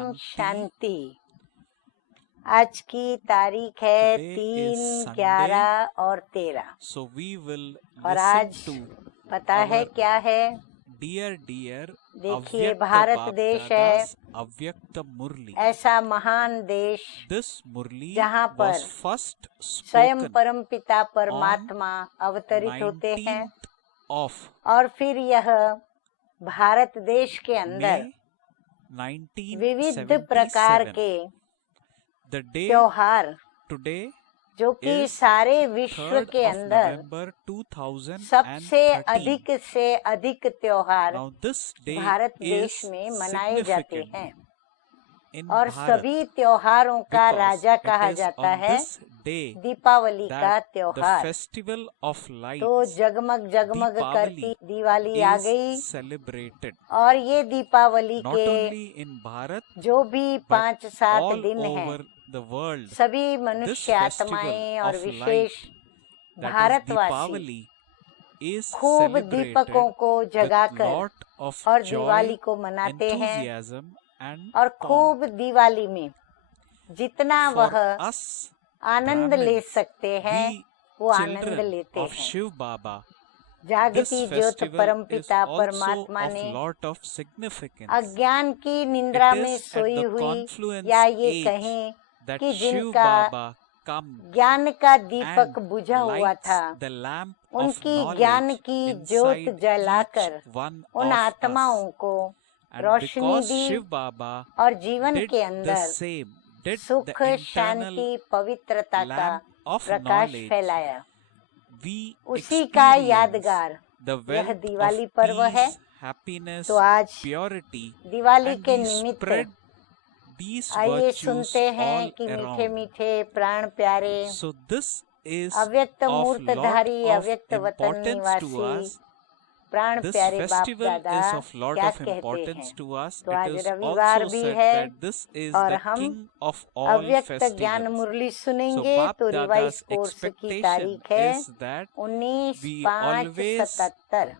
ओम शांति। आज की तारीख है 3, 11 और 13 और आज पता है क्या है? देखिए, भारत देश है ऐसा महान देश जहाँ पर स्वयं परमपिता परमात्मा अवतरित होते हैं और फिर यह भारत देश के अंदर विविध प्रकार के त्योहार जो कि सारे विश्व के अंदर सबसे अधिक से अधिक त्योहार भारत देश में मनाए जाते हैं और सभी त्योहारों का राजा कहा जाता है दीपावली का त्योहार। तो जगमग जगमग करती दिवाली आ गई और ये दीपावली के जो भी 5-7 दिन हैं, सभी मनुष्य आत्माएं और विशेष भारतवासी खूब दीपकों को जगाकर और दिवाली को मनाते हैं और खूब दिवाली में जितना वह आनंद ले सकते हैं वो आनंद लेते हैं। जागती ज्योत परमपिता परमात्मा ने अज्ञान की निद्रा में सोई हुई, या ये कहें कि जिनका ज्ञान का दीपक बुझा हुआ था, उनकी ज्ञान की ज्योत जलाकर उन आत्माओं को रोशनी दी और जीवन के अंदर सुख, शांति, पवित्रता का प्रकाश फैलाया। उसी का यादगार यह दिवाली पर्व है। तो आज दिवाली के निमित्त आइए सुनते हैं कि मीठे मीठे प्राण प्यारे अव्यक्त मूर्तधारी अव्यक्त वतन निवासी प्राण प्यारे बाप दादा क्या कहते हैं। तो आज रविवार भी है और हम अव्यक्त ज्ञान मुरली सुनेंगे। तो रिवाइज कोर्स की तारीख है 19/5/77।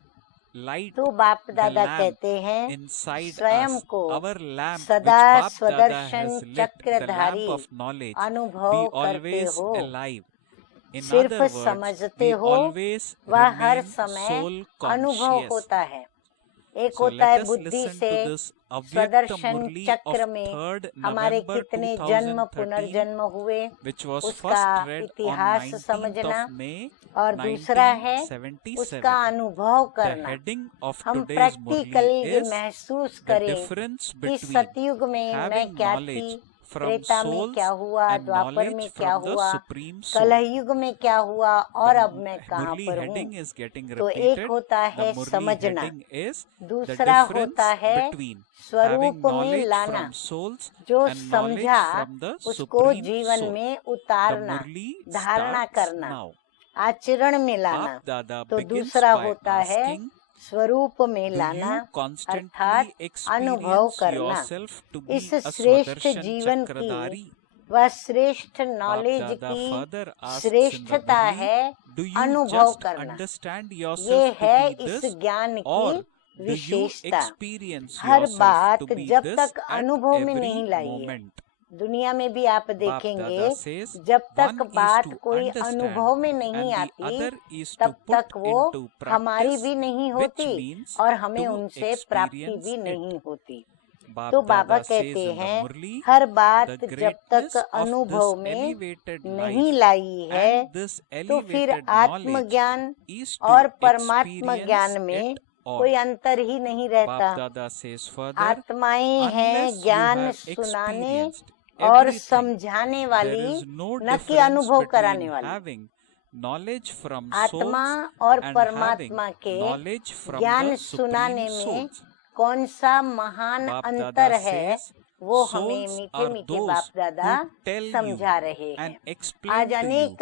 तो बाप दादा कहते हैं स्वयं को सदा स्वदर्शन चक्रधारी अनुभव करते हो, सिर्फ समझते हो, वह हर समय अनुभव होता है। एक होता है बुद्धि से स्वदर्शन चक्र में हमारे कितने जन्म पुनर्जन्म हुए उसका इतिहास समझना, और दूसरा है उसका अनुभव करना। हम प्रैक्टिकली महसूस करें कि सतयुग में मैं क्या थी, त्रेता में क्या हुआ, द्वापर में क्या हुआ, कलयुग में क्या हुआ और अब मैं कहाँ पर हूँ। तो एक होता है समझना, दूसरा होता है स्वरूप में लाना। जो समझा उसको जीवन में उतारना, धारणा करना, आचरण में लाना। तो दूसरा होता है स्वरूप में लाना, अर्थात अनुभव करना। इस श्रेष्ठ जीवन की व श्रेष्ठ नॉलेज की श्रेष्ठता है अनुभव करना। ये है इस ज्ञान की विशेषता। हर बात जब तक अनुभव में नहीं लाई है, दुनिया में भी आप देखेंगे जब तक बात कोई अनुभव में नहीं आती तब तक वो हमारी भी नहीं होती और हमें उनसे प्राप्ति भी नहीं होती। तो बाबा कहते हैं हर बात जब तक अनुभव में नहीं लाई है तो फिर आत्मज्ञान और परमात्मा ज्ञान में कोई अंतर ही नहीं रहता। आत्माएं हैं ज्ञान सुनाने और समझाने वाली, न कि अनुभव कराने वाली। आत्मा और परमात्मा के ज्ञान सुनाने में कौन सा महान अंतर है वो हमें मीठे मीठे बाप दादा समझा रहे हैं। आज अनेक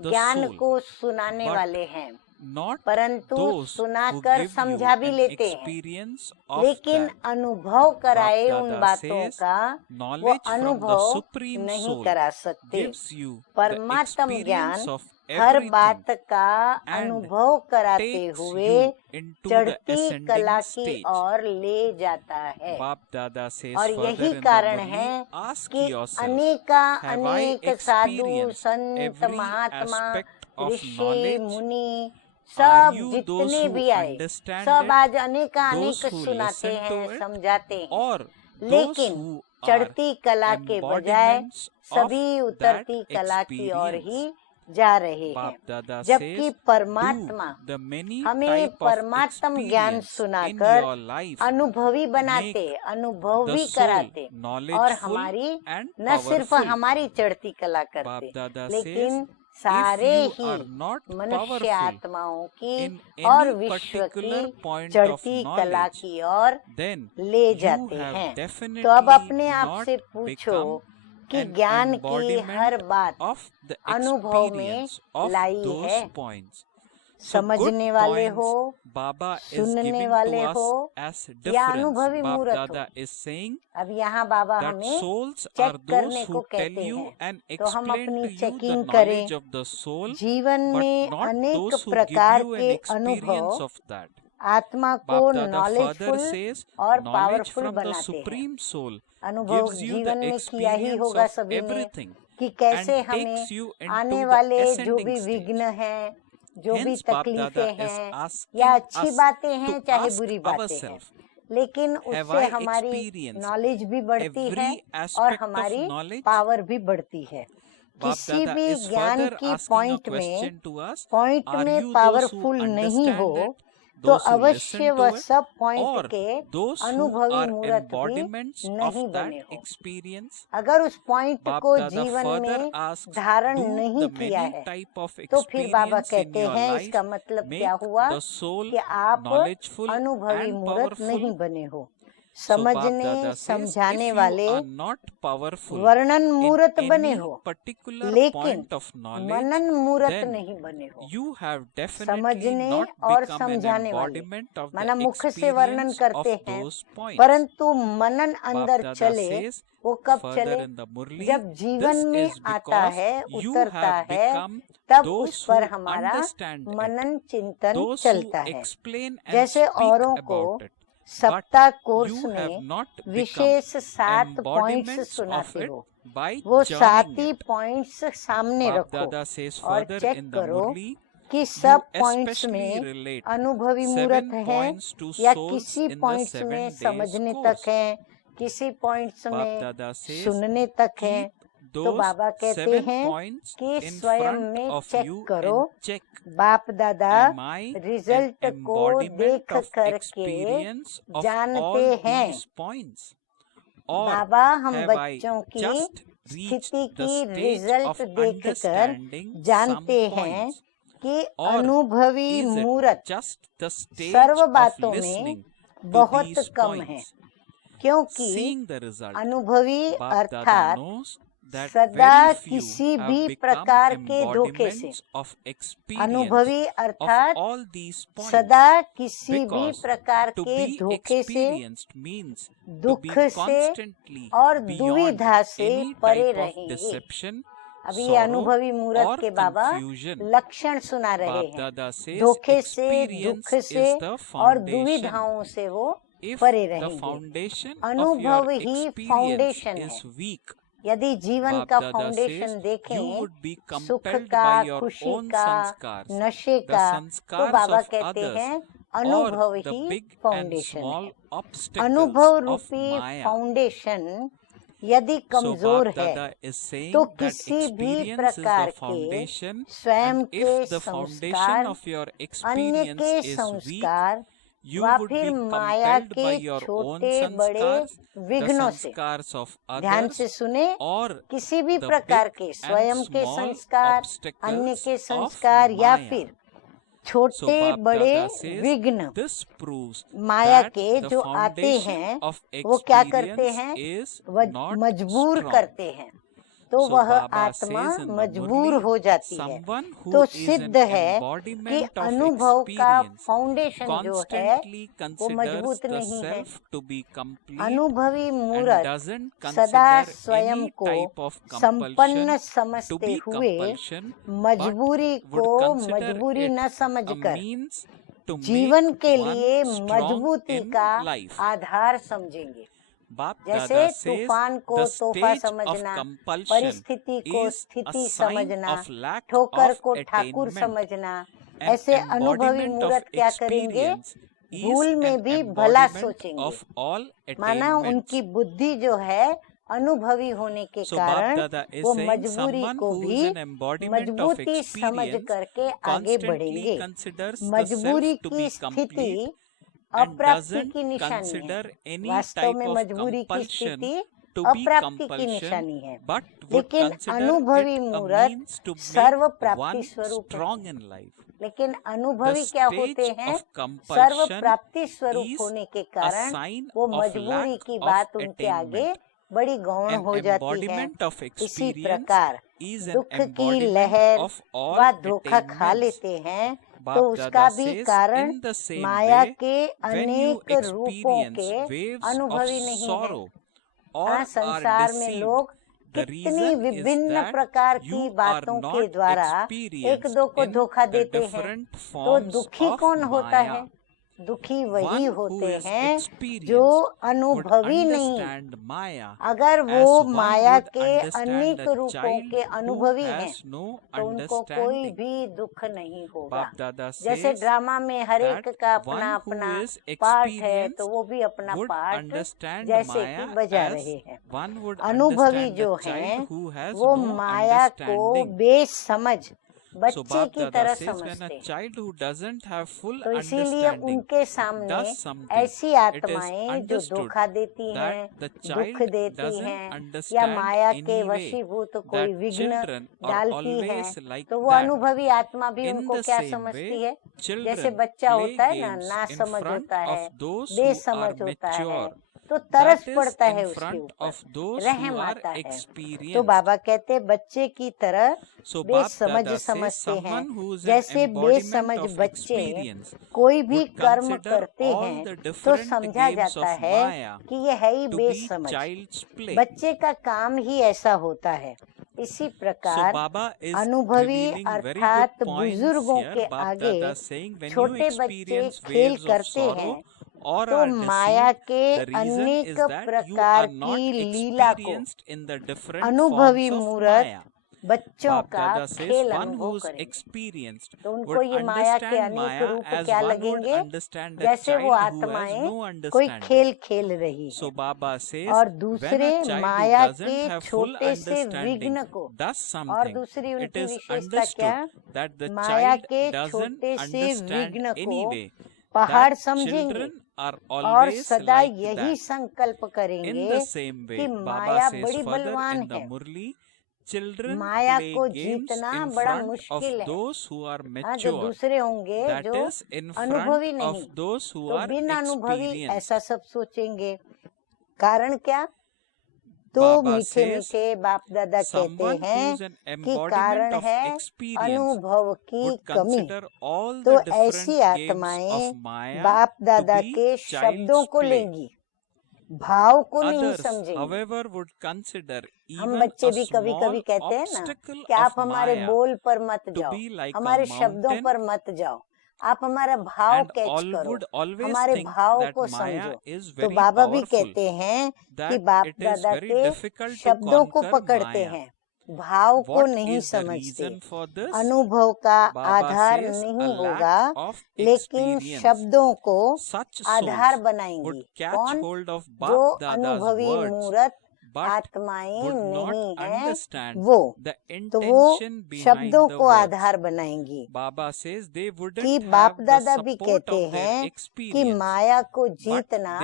ज्ञान को सुनाने वाले हैं, परंतु सुनाकर समझा भी लेते हैं, लेकिन अनुभव कराए उन बातों का वो अनुभव नहीं करा सकते। परमात्म ज्ञान हर बात का अनुभव कराते हुए चढ़ती कला की ओर ले जाता है। और यही कारण है कि अनेक साधु संत महात्मा ऋषि मुनि सब जितने भी आए सब आज अनेक सुनाते हैं, समझाते हैं, लेकिन चढ़ती कला के बजाय सभी उतरती कला की ओर ही जा रहे हैं। जबकि परमात्मा हमें परमात्म ज्ञान सुनाकर अनुभवी बनाते, अनुभव भी कराते और हमारी न सिर्फ हमारी चढ़ती कला करते, लेकिन सारे ही मनुष्य आत्माओं की और विश्व की चढ़ती कला की ओर ले जाते हैं। तो अब अपने आप से पूछो कि ज्ञान की हर बात अनुभव में लाई है। समझने वाले हो, सुनने वाले हो या अनुभवी मूर्त हो। अब यहाँ बाबा हमें चेक करने को कहते हैं, तो हम अपनी चेकिंग करें। जीवन में अनेक प्रकार के अनुभव आत्मा को नॉलेजफुल और पावरफुल बनाते हैं। अनुभव जीवन में किया ही होगा सभी ने कि कैसे हमें आने वाले जो भी विघ्न हैं, जो भी तकलीफें हैं या अच्छी बातें हैं चाहे बुरी बातें हैं, लेकिन उससे हमारी नॉलेज भी बढ़ती है और हमारी पावर भी बढ़ती है। किसी भी ज्ञान की पॉइंट में पावरफुल नहीं हो तो अवश्य वह सब पॉइंट के अनुभवी मूर्त भी नहीं बने हो। अगर उस पॉइंट को जीवन में धारण नहीं किया है तो फिर बाबा कहते हैं इसका मतलब क्या हुआ कि आप अनुभवी मूर्त नहीं बने हो। समझने समझाने वाले वर्णन मूर्त बने हो, लेकिन मनन मूर्त नहीं बने हो। समझने और समझाने वाले माना मुख से वर्णन करते हैं, परंतु मनन अंदर चले वो कब चले? जब जीवन में आता है, उतरता है, तब उस पर हमारा मनन चिंतन चलता है। जैसे औरों को सप्ताह कोर्स में विशेष 7 पॉइंट्स सुनाते हो, वो 7 ही पॉइंट्स सामने रखो और चेक करो कि सब पॉइंट्स में अनुभवी मूर्त है या किसी पॉइंट्स में समझने तक है, किसी पॉइंट्स में सुनने तक है। तो बाबा कहते हैं कि स्वयं में चेक करो। बाप दादा रिजल्ट को देख करके जानते हैं। बाबा हम बच्चों की स्थिति की रिजल्ट देखकर जानते हैं कि अनुभवी मूर्त सर्व बातों में बहुत कम है, क्योंकि अनुभवी अर्थात सदा किसी भी प्रकार के धोखे से, अनुभवी अर्थात सदा किसी भी प्रकार के धोखे से, दुख से और दुविधा से परे रहेंगे। अभी ये अनुभवी मूर्त के बाबा लक्षण सुना रहे हैं। धोखे से, दुख से और दुविधाओं से वो परे रहेंगे। अनुभव ही फाउंडेशन है। यदि जीवन का फाउंडेशन देखें, सुख का, खुशी का, नशे का, तो बाबा कहते हैं अनुभव ही फाउंडेशन है। अनुभव रूपी फाउंडेशन यदि कमजोर है तो किसी भी प्रकार के स्वयं के संस्कार, अन्य के संस्कार व फिर माया के छोटे बड़े विघ्नों से, ध्यान से सुने, किसी भी प्रकार के स्वयं के संस्कार, अन्य के संस्कार या फिर छोटे बड़े विघ्न माया के जो आते हैं वो क्या करते हैं? मजबूर करते हैं। तो वह आत्मा मजबूर हो जाती है। तो सिद्ध है कि अनुभव का फाउंडेशन जो है वो मजबूत नहीं है। अनुभवी मूर्ख सदा स्वयं को संपन्न समझते हुए मजबूरी को मजबूरी न समझकर जीवन के लिए मजबूती का आधार समझेंगे। जैसे तूफान को तोहफा समझना, परिस्थिति को स्थिति समझना, ठोकर को ठाकुर समझना, ऐसे अनुभवी मूर्ख क्या करेंगे? भूल में भी भला सोचेंगे। माना उनकी बुद्धि जो है अनुभवी होने के कारण वो मजबूरी को भी मजबूती समझ करके आगे बढ़ेंगे। मजबूरी की स्थिति अप्राप्ति की निशानी है। वास्तव में मजबूरी की स्थिति अप्राप्ति की निशानी है, लेकिन अनुभवी मूर्ख सर्व प्राप्ति स्वरूप है। लेकिन अनुभवी क्या होते हैं? सर्व प्राप्ति स्वरूप होने के कारण वो मजबूरी की बात उनके आगे बड़ी गौण हो जाती है। इसी प्रकार दुख की लहर व धोखा खा लेते हैं तो उसका भी कारण माया के अनेक रूपों के अनुभवी नहीं है। संसार में लोग कितनी विभिन्न प्रकार की बातों के द्वारा एक दो को धोखा देते हैं। तो दुखी कौन होता है? दुखी वही होते हैं जो अनुभवी नहीं। अगर वो माया के अनेक रूपों के अनुभवी हैं तो उनको कोई भी दुख नहीं होगा। जैसे ड्रामा में हर एक का अपना अपना पार्ट है तो वो भी अपना पार्ट जैसे कि बजा रहे हैं। अनुभवी जो हैं वो माया को बेसमझ बच्चे की तरह समझते हैं। तो इसीलिए उनके सामने ऐसी आत्माएं जो धोखा देती हैं, दुख देती हैं या माया के वशीभूत कोई विघ्न डालती हैं, तो वो अनुभवी आत्मा भी उनको क्या समझती है? जैसे बच्चा होता है ना समझ होता है, बेसमझ होता है, तो तरस पड़ता है उसके ऊपर, रहम आता है। तो बाबा कहते हैं बच्चे की तरह बेसमझ समझते हैं। जैसे बेसमझ बच्चे कोई भी कर्म करते हैं तो समझा जाता है कि ये है ही बेसमझ, बच्चे का काम ही ऐसा होता है। इसी प्रकार अनुभवी अर्थात बुजुर्गों के आगे छोटे बच्चे खेल करते हैं तो माया के अनेक प्रकार की लीला को अनुभवी मूर्ख बच्चों का खेल अनुभव करेंगे। तो उनको ये माया के अनेक रूप क्या लगेंगे? जैसे वो आत्माएं कोई खेल खेल रही है और दूसरे माया के छोटे से विघ्न को। और दूसरी उनकी विशेषता क्या? माया के छोटे से विघ्न को पहाड़ समझेंगे और सदा यही संकल्प करेंगे कि माया बड़ी बलवान है, माया को जीतना बड़ा मुश्किल है। जो दूसरे होंगे जो अनुभवी नहीं, तो बिन अनुभवी ऐसा सब सोचेंगे। कारण क्या? तो मीठे मीठे बाप दादा कहते हैं कि कारण है अनुभव की कमी। तो ऐसी आत्माएं बाप दादा के शब्दों को लेंगी, भाव को नहीं समझेंगे। हम बच्चे भी कभी कभी कहते हैं ना कि आप हमारे बोल पर मत जाओ, हमारे शब्दों पर मत जाओ, आप हमारा भाव कैच करो, हमारे भाव को समझो। तो बाबा भी कहते हैं कि बाप दादा के शब्दों को पकड़ते हैं, भाव को नहीं समझते। अनुभव का आधार नहीं होगा लेकिन शब्दों को आधार बनाएंगे। कौन? जो अनुभवी मूर्ख आत्माएं नहीं है वो, तो वो शब्दों को आधार बनाएंगी। कि बाप दादा भी कहते हैं कि माया को जीतना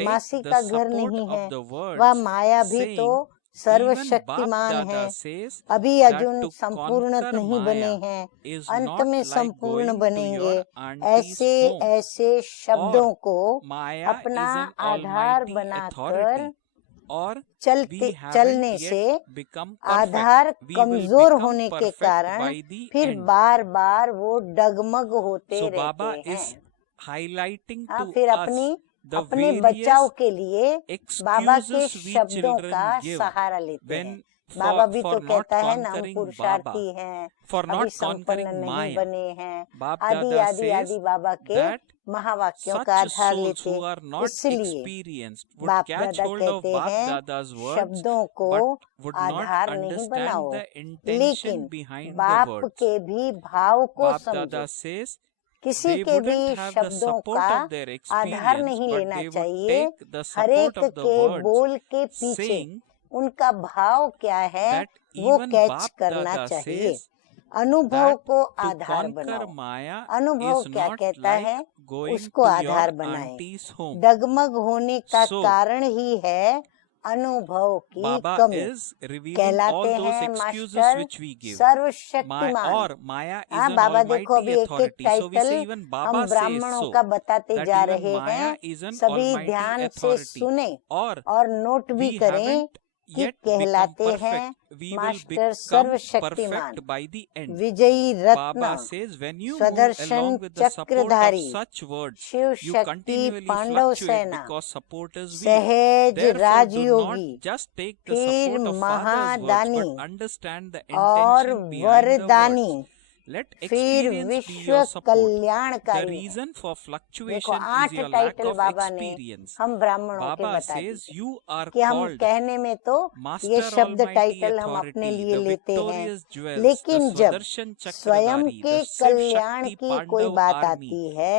मासी का घर नहीं है, वह माया भी तो सर्वशक्तिमान है। अभी अर्जुन संपूर्ण नहीं बने हैं, अंत में संपूर्ण बनेंगे। ऐसे ऐसे शब्दों को अपना आधार बनाकर और चलने से आधार कमजोर होने के कारण फिर बार बार वो डगमग होते रहते हैं। हाँ, फिर अपने बचाव के लिए बाबा के शब्दों का सहारा लेते हैं। बाबा भी तो कहता है ना, हम पुरुषार्थी हैं, अभी संपन्न नहीं बने हैं, आदि आदि आदि बाबा के महावाक्यों का आधार लेते हैं। इसलिए बाप दादा कहते हैं शब्दों को आधार नहीं बनाओ, लेकिन बाप के भी भाव को समझो। किसी के भी शब्दों का आधार नहीं लेना चाहिए। हरेक के बोल के पीछे उनका भाव क्या है वो कैच करना चाहिए। अनुभव को आधार बनाओ। अनुभव क्या कहता है उसको आधार बनाएं। डगमग होने का कारण ही है अनुभव की कमी। कहलाते हैं मास्टर सर्वशक्तिमान। हाँ बाबा देखो अभी एक एक टाइटल हम ब्राह्मणों का बताते जा रहे हैं। सभी ध्यान से सुने और नोट भी करें कि कहलाते हैं मास्टर सर्वशक्तिमान, विजयी रत्न, स्वदर्शन चक्रधारी, शिव शक्ति पांडव सेना, सहज राजयोगी, फिर महादानी और वरदानी, फिर विश्व कल्याणकारी। देखो 8 टाइटल बाबा ने हम ब्राह्मणों के बता दिए कि हम कहने में तो ये शब्द टाइटल हम अपने लिए लेते हैं, लेकिन जब स्वयं के कल्याण की कोई बात आती है,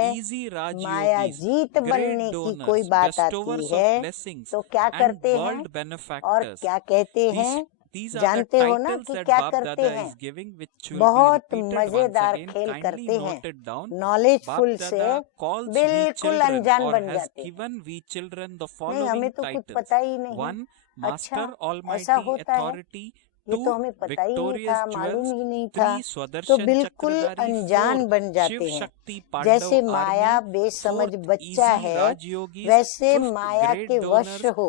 माया जीत बनने की कोई बात आती है, तो क्या करते हैं और क्या कहते हैं? जानते हो ना कि क्या करते हैं? बहुत मजेदार खेल करते हैं, नॉलेजफुल से बिल्कुल अनजान बन जाते हैं। नहीं, हमें तो कुछ पता ही नहीं। अच्छा, ऐसा होता है? ये तो हमें पता ही नहीं था, मालूम ही नहीं था, तो बिल्कुल अनजान बन जाते हैं। जैसे माया बेसमझ बच्चा है, वैसे माया के वश हो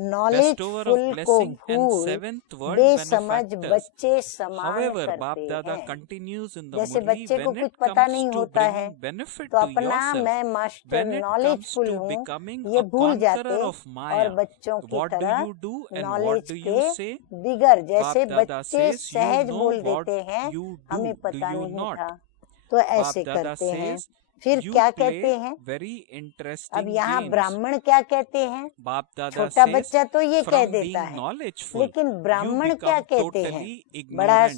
नॉलेजफुल को भूल बेसमझ बच्चे समान करते हैं। जैसे बच्चे को कुछ पता नहीं होता है तो अपना मैं मास्टर नॉलेजफुल हूँ ये भूल जाते और बच्चों की तरह नॉलेज के बिगर, जैसे बच्चे सहज बोल देते हैं हमें पता नहीं था, तो ऐसे करते हैं। फिर क्या कहते हैं? अब यहाँ ब्राह्मण क्या कहते हैं? छोटा बच्चा तो ये कह देता है, लेकिन ब्राह्मण क्या कहते हैं? बड़ा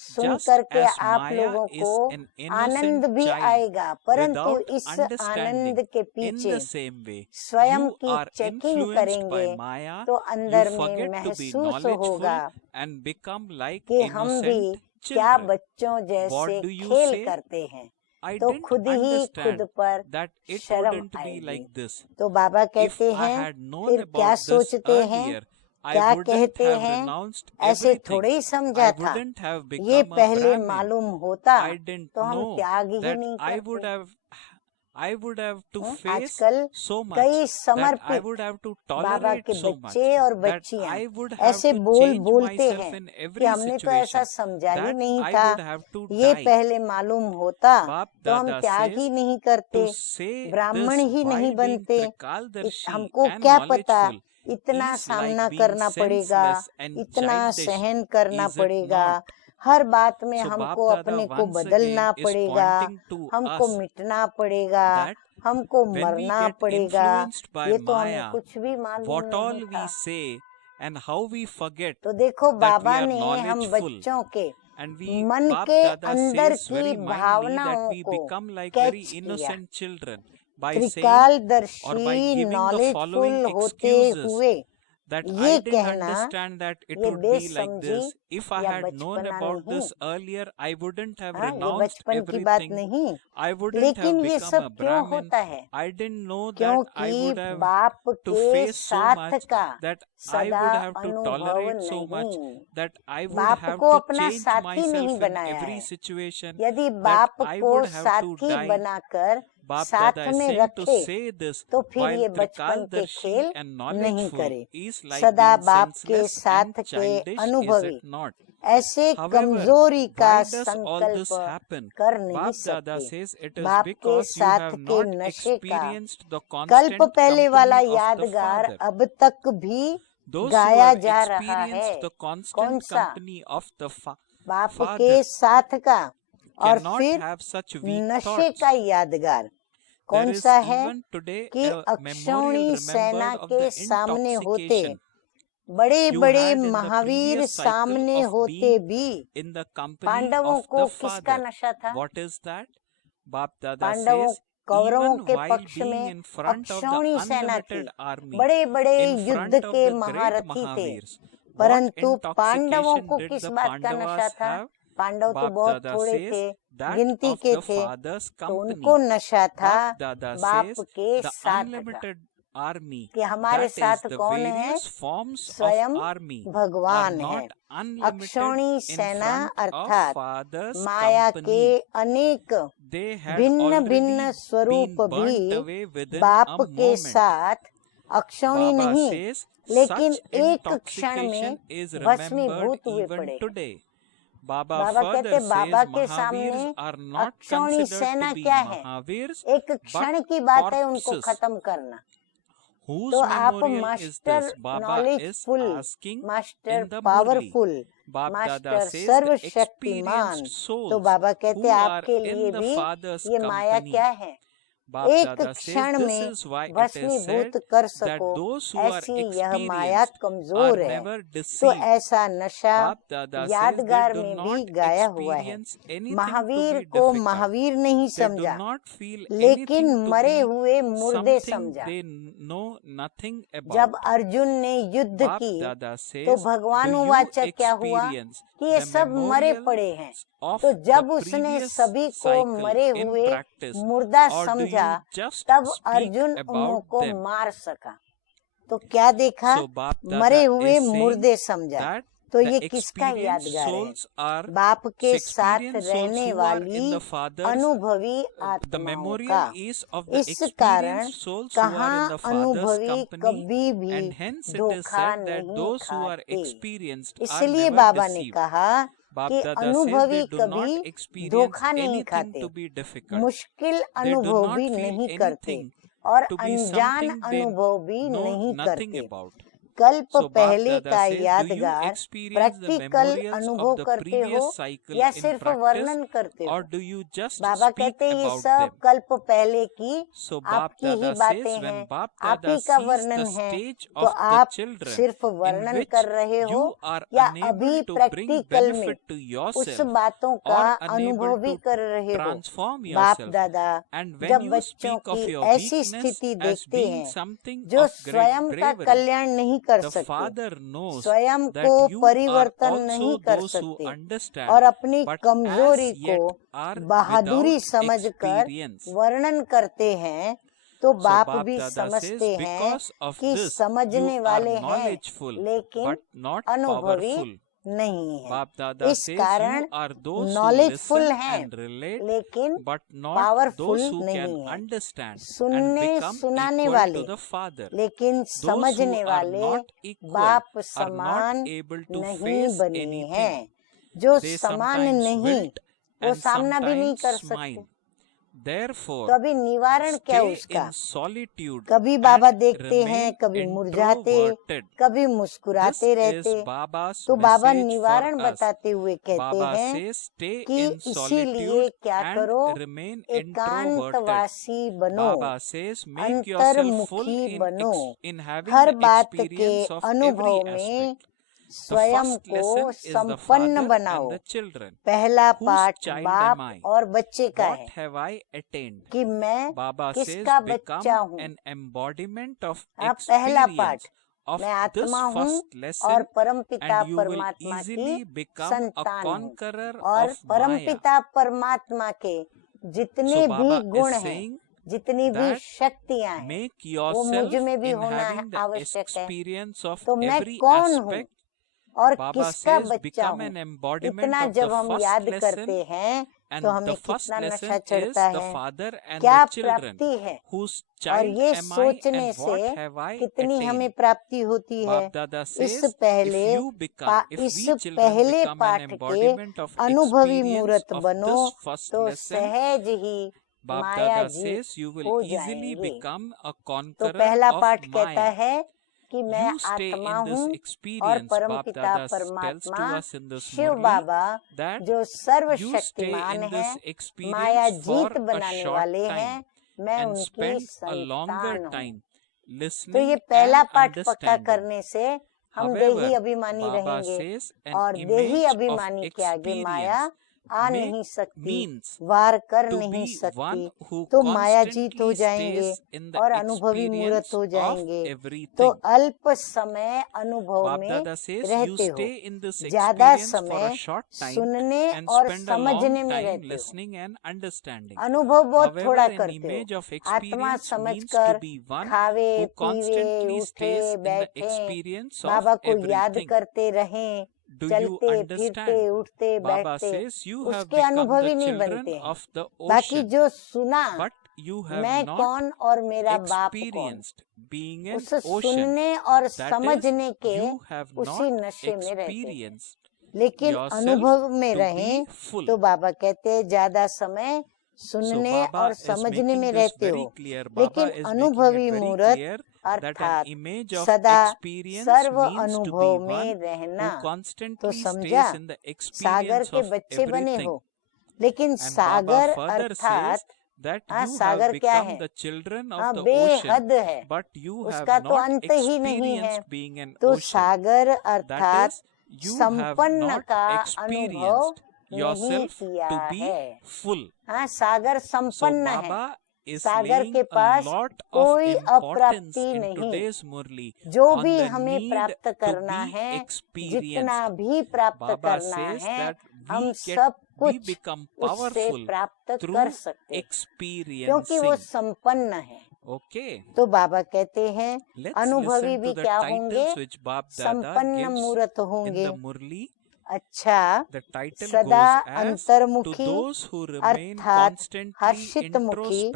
सुन करके आप लोगों को आनंद भी आएगा, परंतु इस आनंद के पीछे स्वयं की चेकिंग करेंगे तो अंदर में महसूस होगा कि हम भी क्या बच्चों जैसे खेल करते हैं, तो खुद ही खुद पर शर्म आएगी। तो बाबा कहते हैं फिर क्या सोचते हैं, क्या कहते हैं? ऐसे थोड़े ही समझा था, ये पहले मालूम होता तो हम त्याग ही नहीं करते। आजकल कई समर्पित बाबा के बच्चे और बच्चियां ऐसे बोलते हैं कि हमने तो ऐसा समझा ही नहीं था, ये पहले मालूम होता तो हम त्याग ही नहीं करते, ब्राह्मण ही नहीं बनते, हमको क्या पता इतना सामना करना पड़ेगा, इतना सहन करना पड़ेगा, हर बात में हमको अपने को बदलना पड़ेगा, हमको मिटना पड़ेगा, हमको मरना पड़ेगा, ये तो हमें कुछ भी मालूम नहीं था। तो देखो बाबा ने हम बच्चों के मन के अंदर की भावनाओं को कैच किया, त्रिकालदर्शी नॉलेजफुल होते हुए ये कहना ये बेसमझी या बचपना नहीं। ये बचपन की बात नहीं, लेकिन ये सब क्यों होता है? क्योंकि बाप के साथ का सदा अनुभव नहीं, बाप को अपना साथी नहीं बनाया है। यदि बाप को साथी बनाकर साथ में रखे तो फिर ये बचपन के खेल नहीं करे। सदा बाप के साथ के अनुभवी ऐसे कमजोरी का संकल्प कर नहीं सकते। बाप के साथ के नशे का कल्प पहले वाला यादगार अब तक भी गाया जा रहा है। कौन सा? बाप के साथ का। और फिर नशे का यादगार कौन सा है कि अक्षौणी सेना के सामने होते, बड़े बड़े महावीर सामने होते भी पांडवों को किसका नशा था? पांडवों कौरवों के पक्ष में अक्षौणी सेना थी, बड़े बड़े युद्ध के महारथी थे, परंतु पांडवों को किस बात का नशा था? पांडव तो बहुत थोड़े थे, गिनती के थे, तो उनको नशा था बाप के साथ का कि हमारे साथ कौन है? स्वयं भगवान है। अक्षौणी सेना अर्थात माया के अनेक भिन्न भिन्न स्वरूप भी बाप के साथ अक्षौणी नहीं, लेकिन एक क्षण में भस्मीभूत हुए पड़े। बाबा कहते बाबा के सामने अक्षौणी सेना क्या है? एक क्षण की बात है उनको खत्म करना। तो आप master knowledgeful, master powerful, master सर्वशक्तिमान, तो बाबा कहते आपके लिए भी ये माया क्या है? एक क्षण में भस्मीभूत कर सको, ऐसी यह माया कमजोर है। तो ऐसा नशा यादगार में भी गाया हुआ है। महावीर को महावीर नहीं समझा, लेकिन मरे हुए मुर्दे समझा। जब अर्जुन ने युद्ध की तो भगवान वाचक क्या हुआ कि ये सब मरे पड़े हैं। तो जब उसने सभी को मरे हुए मुर्दा समझा, तब अर्जुन उनको मार सका। तो क्या देखा? मरे हुए मुर्दे समझा। तो ये किसका यादगार है? बाप के साथ रहने वाली अनुभवी आत्माओं का। इस कारण कहाँ अनुभवी कभी भी धोखा नहीं खाते। इसलिए बाबा ने कहा कि अनुभवी कभी धोखा नहीं खाते, मुश्किल अनुभव भी नहीं करते और अनजान अनुभव भी नहीं करते। कल्प पहले का यादगार प्रैक्टिकल अनुभव करते हो या सिर्फ वर्णन करते हो? बाबा कहते ये सब कल्प पहले की आपकी ही बातें हैं, आप ही का वर्णन है। तो आप सिर्फ वर्णन कर रहे हो या अभी प्रैक्टिकल में उस बातों का अनुभव भी कर रहे हो? बाप दादा जब बच्चों की ऐसी स्थिति देखते हैं जो स्वयं का कल्याण नहीं कर सकते, स्वयं को परिवर्तन नहीं कर सकते और अपनी कमजोरी को बहादुरी समझकर वर्णन करते हैं, तो बाप भी समझते हैं कि समझने वाले हैं लेकिन अनुभवी नहीं है। इस कारण नॉलेजफुल है लेकिन पावरफुल नहीं है। सुनने सुनाने वाले लेकिन समझने वाले बाप समान नहीं बने हैं। जो समान नहीं वो सामना भी नहीं कर सकते। तो अभी निवारण क्या उसका? कभी बाबा देखते हैं, कभी मुरझाते, कभी मुस्कुराते रहते। तो बाबा निवारण बताते हुए कहते हैं कि इसीलिए क्या करो, एकांतवासी बनो, अंतर्मुखी बनो, हर बात के अनुभव में स्वयं को संपन्न बनाओ। पहला पाठ बाप और बच्चे का है कि मैं किसका बच्चा हूँ। पहला पाठ मैं आत्मा हूँ और परमपिता परमात्मा की संतान हूँ और परमपिता परमात्मा के जितने भी गुण हैं, जितनी भी शक्तियाँ हैं, वो मुझ में भी होना आवश्यक है। तो मैं कौन हूँ और किसका बच्चा हूँ, इतना जब हम याद करते हैं तो हमें कितना नशा चढ़ता है, क्या प्राप्ति है, और ये सोचने से कितनी हमें प्राप्ति होती है। इस पहले पाठ के अनुभवी मूर्त बनो तो सहज ही माया जीत हो जाएंगे। तो पहला पाठ कहता है कि मैं आत्मा हूँ और परमपिता परमात्मा शिव बाबा जो सर्वशक्तिमान है, माया जीत बनाने वाले हैं, मैं उनकी संतान हूँ। तो ये पहला पाठ पक्का करने से हम देही अभिमानी रहेंगे, और देही अभिमानी के आगे माया आ नहीं सकती, वार कर नहीं सकती, तो माया जीत हो जाएंगे और अनुभवी मूर्त हो जाएंगे। तो अल्प समय अनुभव में रहते हो, ज्यादा समय सुनने और समझने में रहते हो, अनुभव बहुत थोड़ा करते हो। आत्मा समझकर खावे पीवे उठे बैठे बाबा को याद करते रहें, चलते फिरते उठते बैठते, उसके अनुभवी नहीं बनते हैं। बाकी जो सुना मैं कौन और मेरा बाप कौन, उस सुनने और समझने के उसी नशे में रहते हैं। लेकिन अनुभव में रहें तो बाबा कहते हैं ज्यादा समय सुनने और समझने में रहते हो, लेकिन अनुभवी मूर्त अर्थात सदा सर्व अनुभव में रहना। तो समझा, सागर के बच्चे बने हो, लेकिन सागर अर्थात सागर क्या है, बेहद है, उसका तो अंत ही नहीं है। तो सागर अर्थात संपन्न का अनुभव नहीं किया है। सागर संपन्न है, सागर के पास कोई अप्राप्ति नहीं। जो भी हमें प्राप्त करना है, जितना भी प्राप्त करना है, हम सब कुछ उससे प्राप्त कर सकते हैं, क्योंकि वो संपन्न है। तो बाबा कहते हैं अनुभवी भी क्या होंगे, संपन्न मूर्त होंगे। अच्छा, सदा अंतर्मुखी अर्थात हर्षित मुखी,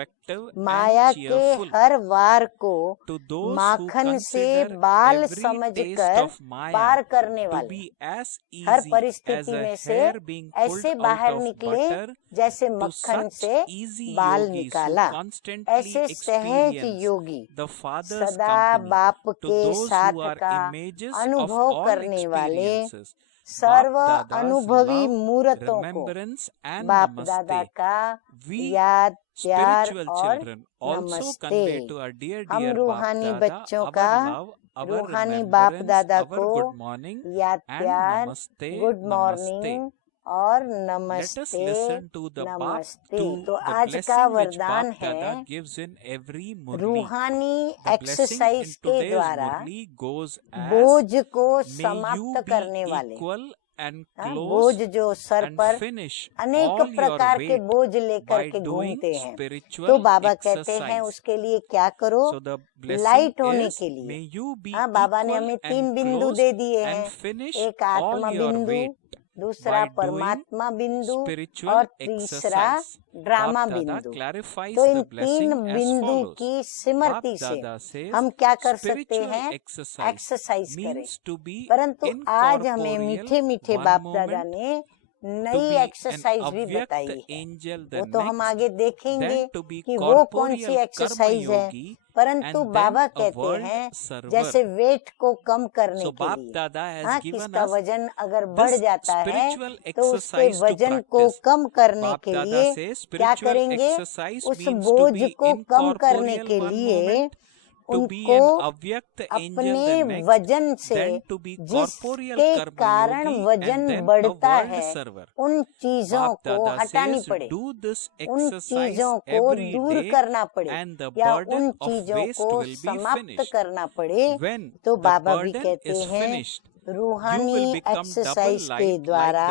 माया के हर वार को माखन से बाल समझकर पार करने वाले, हर परिस्थिति में से ऐसे बाहर निकले जैसे मक्खन से बाल निकाला। ऐसे सहज योगी सदा बाप के साथ का अनुभव करने वाले सर्व अनुभवी मूर्तों को बाप दादा का याद प्यार और नमस्ते। हम रूहानी बच्चों का रूहानी बाप दादा को याद प्यार, गुड मॉर्निंग और नमस्ते नमस्ते। तो आज का वरदान है रूहानी एक्सरसाइज के द्वारा बोझ को समाप्त करने वाले, बोझ जो सर पर अनेक प्रकार के बोझ लेकर के घूमते हैं, तो बाबा कहते हैं उसके लिए क्या करो, लाइट होने के लिए। बाबा ने हमें 3 बिंदु दे दिए हैं, एक आत्मा बिंदु, दूसरा परमात्मा बिंदु और तीसरा ड्रामा बिंदु। तो इन 3 बिंदु की स्मृति से हम क्या कर सकते हैं, एक्सरसाइज करें। परंतु आज हमें मीठे मीठे बाप दादा ने नई एक्सरसाइज भी बताई है, वो तो हम आगे देखेंगे कि वो कौन सी एक्सरसाइज है। परंतु बाबा कहते हैं जैसे वेट को कम करने के लिए, किसका वजन अगर बढ़ जाता है तो उसके वजन को कम करने के लिए क्या करेंगे, उस बोझ को कम करने के लिए उनको अपने वजन से जिसके कारण वजन बढ़ता है उन चीजों को हटानी पड़े, उन चीजों को दूर करना पड़े या उन चीजों को समाप्त करना पड़े। तो बाबा भी कहते हैं रूहानी एक्सरसाइज के द्वारा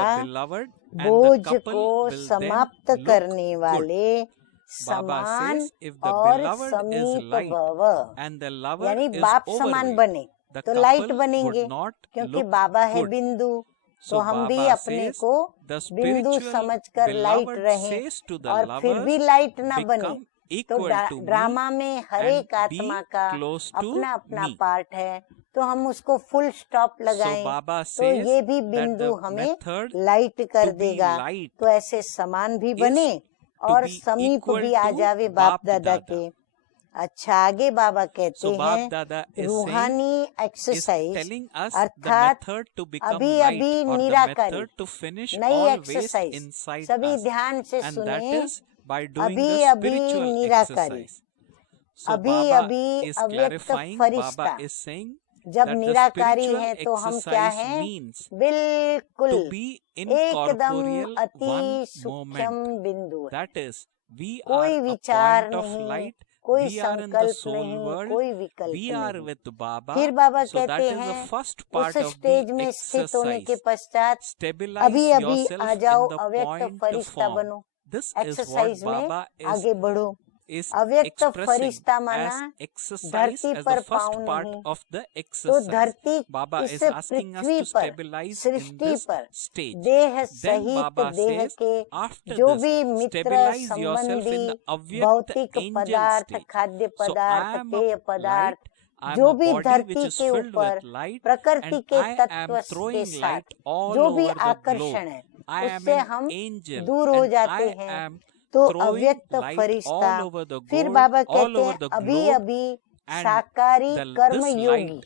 बोझ को समाप्त करने वाले समान और समीप भव, यानी बाप समान बने तो लाइट बनेंगे, क्योंकि बाबा है बिंदु, तो हम भी अपने को बिंदु समझकर लाइट रहें और फिर भी लाइट ना बने। तो ड्रामा में हर एक आत्मा का अपना अपना पार्ट है, तो हम उसको फुल स्टॉप लगाएं तो ये भी बिंदु हमें लाइट कर देगा। तो ऐसे समान भी बने और समीप भी आ जावे बाप दादा के। अच्छा, आगे बाबा कहते हैं रूहानी एक्सरसाइज अर्थात अभी अभी निराकारी नई एक्सरसाइज, सभी ध्यान से सुने। अभी अभी निराकारी, अभी अभी अव्यक्त फरिश्ता। जब निराकारी है तो हम क्या हैं? बिल्कुल एकदम अति सूक्ष्म बिंदु, कोई विचार नहीं, कोई संकल्प नहीं, कोई विकल्प नहीं। फिर बाबा कहते हैं उस स्टेज में स्थित होने के पश्चात अभी अभी आ जाओ, अव्यक्त फरिश्ता बनो। एक्सरसाइज में आगे बढ़ो। अव्यक्त फरिश्ता माना धरती पर पाँव नहीं, तो धरती इस पृथ्वी पर, सृष्टि पर देह सहित देह के जो भी मित्र संबंधी भौतिक पदार्थ, खाद्य पदार्थ, पेय पदार्थ, जो भी धरती के ऊपर प्रकृति के तत्व के साथ जो भी आकर्षण है उससे हम दूर हो जाते हैं। तो अव्यक्त फरिश्ता। फिर बाबा कहते हैं अभी अभी साकारी कर्म योगी।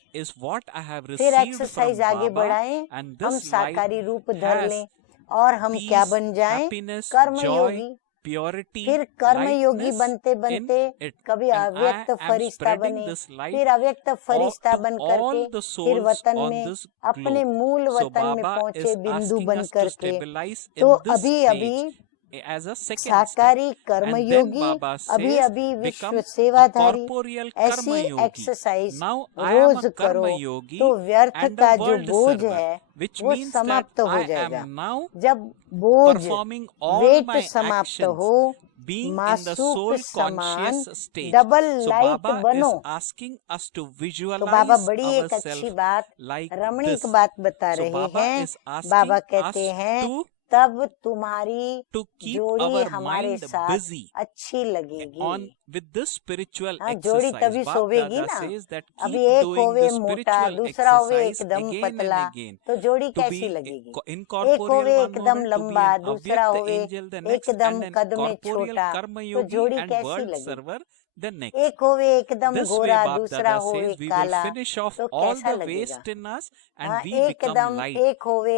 फिर एक्सरसाइज आगे बढ़ाएं, हम साकारी रूप धर लें और हम क्या बन जाएं? कर्म योगी। फिर कर्म योगी बनते बनते कभी अव्यक्त फरिश्ता बने, फिर अव्यक्त फरिश्ता बन करके फिर वतन में, अपने मूल वतन में पहुँचे बिंदु बन करके। तो अभी अभी साकारी कर्मयोगी, अभी अभी विश्व सेवाधारी। ऐसी एक्सरसाइज रोज करो तो व्यर्थ का जो बोझ है वो समाप्त हो जाएगा। जब बोझ वेट समाप्त हो, मासूक समान डबल लाइट बनो। तो बाबा बड़ी एक अच्छी बात, रमणीक बात बता रहे हैं। बाबा कहते हैं तब तुम्हारी जोड़ी हमारे साथ अच्छी लगेगी। जोड़ी तभी सोवेगी ना। अभी एक होवे मोटा, दूसरा होवे एकदम पतला, तो जोड़ी कैसी लगेगी? एक होवे एकदम लंबा, दूसरा होवे एकदम कद में छोटा, तो जोड़ी कैसी लगेगी? एक होवे एकदम गोरा, दूसरा होवे काला, तो कैसा लगेगा? एकदम एक होवे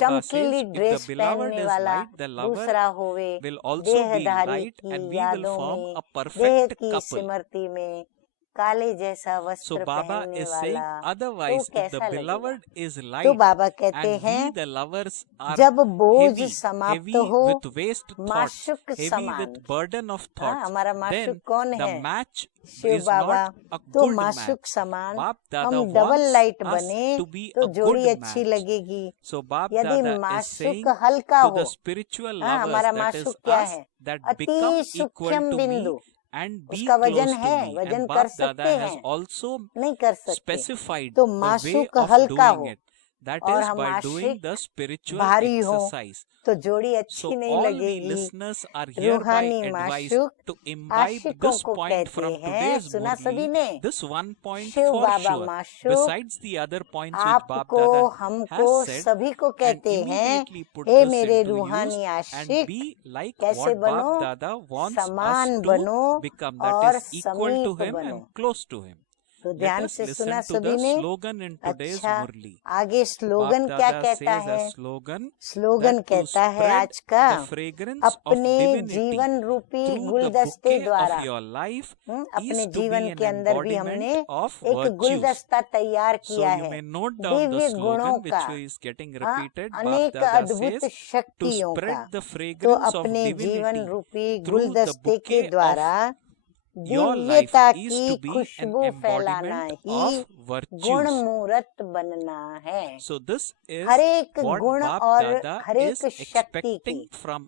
चमकीली ड्रेस पहनने वाला, दूसरा होवे देहधारी की यादों में, देह की स्मृति में काले जैसा वस्त्र पहनने वाला, तो कैसा लगेगा? तो बाबा कहते हैं जब बोझ समाप्त हो, माशुक समान। हमारा माशुक कौन है? शिव बाबा। तो माशुक समान हम डबल लाइट बने तो जोड़ी अच्छी लगेगी। यदि माशुक हल्का हो, हमारा माशुक क्या है? अति सूक्ष्म बिंदु, उसका वजन है, वजन कर सकते हैं? नहीं कर सकते। तो माशुक हल्का हो और हम आशिक भारी हो तो जोड़ी अच्छी नहीं लगेगी। रूहानी माशुक आशिकों को कहते हैं। सुना सभी ने? शिव बाबा माशुक आपको, हमको, सभी को कहते हैं हे मेरे रूहानी आशिक, कैसे बनो? समान बनो और समीप बनो। तो ध्यान से सुना सभी ने? अच्छा, आगे स्लोगन क्या कहता है? स्लोगन कहता है आज का, अपने जीवन रूपी गुलदस्ते द्वारा। अपने जीवन के अंदर भी हमने एक गुलदस्ता तैयार किया है दिव्य गुणों का, अनेक अद्भुत शक्तियों का। तो अपने जीवन रूपी गुलदस्ते के द्वारा दिव्यता की खुशबू फैलाना ही गुण मूर्त बनना है। हर एक गुण और हर एक शक्ति की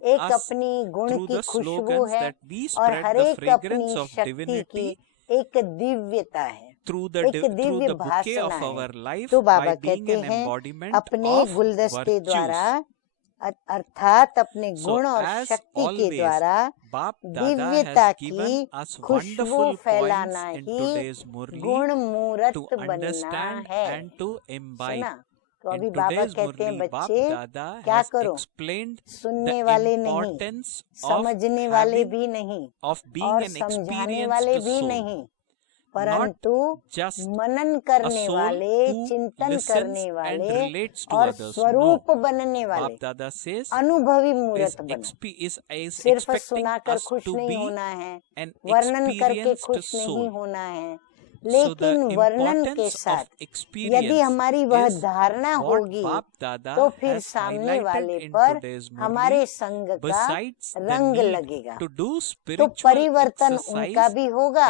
एक अपनी गुण की खुशबू है और हर एक अपनी शक्ति की एक दिव्यता है। एक दिव्य भाषण है। तो बाबा कहते हैं अपने गुलदस्ते द्वारा अर्थात अपने गुण और शक्ति के द्वारा दिव्यता की खुशबू फैलाना ही गुण मूर्त बनना है। सुना? तो अभी बाबा कहते हैं बच्चे क्या करो, सुनने वाले नहीं, समझने वाले भी नहीं और समझाने वाले भी नहीं, परंतु मनन करने वाले, चिंतन करने वाले और स्वरूप बनने वाले अनुभवी मूर्त बनो। सिर्फ सुनाकर खुश नहीं होना है, वर्णन करके खुश नहीं होना है, लेकिन वर्णन के साथ यदि हमारी वह धारणा होगी तो फिर सामने वाले पर हमारे संग का रंग लगेगा, तो परिवर्तन उनका भी होगा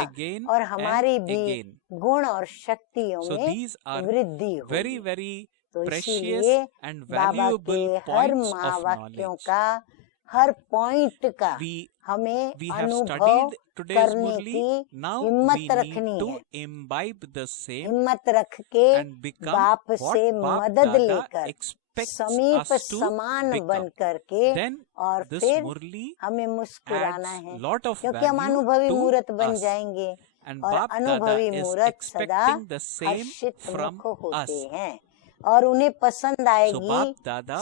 और हमारी भी गुण और शक्तियों में वृद्धि होगी। तो इसलिए बाबा के हर महावाक्यों का, हर पॉइंट का हमें अनुभव करने की हिम्मत रखनी है। हिम्मत रख के बाप से मदद लेकर समीप समान बन करके और फिर हमें मुस्कुराना है, क्योंकि हम अनुभवी मूर्त बन जाएंगे और अनुभवी मूर्त सदा हर्षित मुख होते हैं और उन्हें पसंद आएगी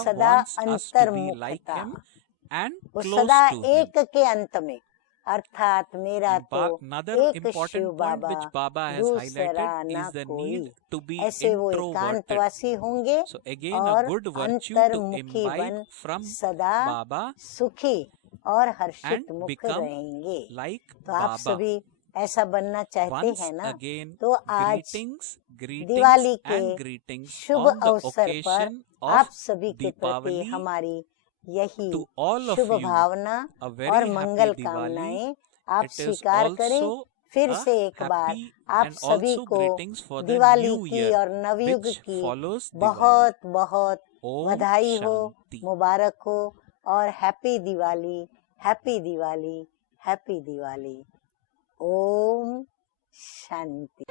सदा अंतर्मुखता। वो सदा एक के अंत में, अर्थात मेरा तो एक शिव बाबा, दूसरा ना कोई, ऐसे वो एकांतवासी होंगे और अंतर्मुखी बन सदा सुखी और हर्षित मुख रहेंगे। तो आप सभी ऐसा बनना चाहते हैं ना? तो आज दिवाली के शुभ अवसर पर आप सभी के प्रति हमारी यही शुभ भावना और मंगल कामनाएं आप स्वीकार करें। फिर से एक बार आप सभी को दिवाली की और नवयुग की बहुत बहुत बधाई हो, मुबारक हो और happy Diwali, happy Diwali, happy Diwali. ओम शांति।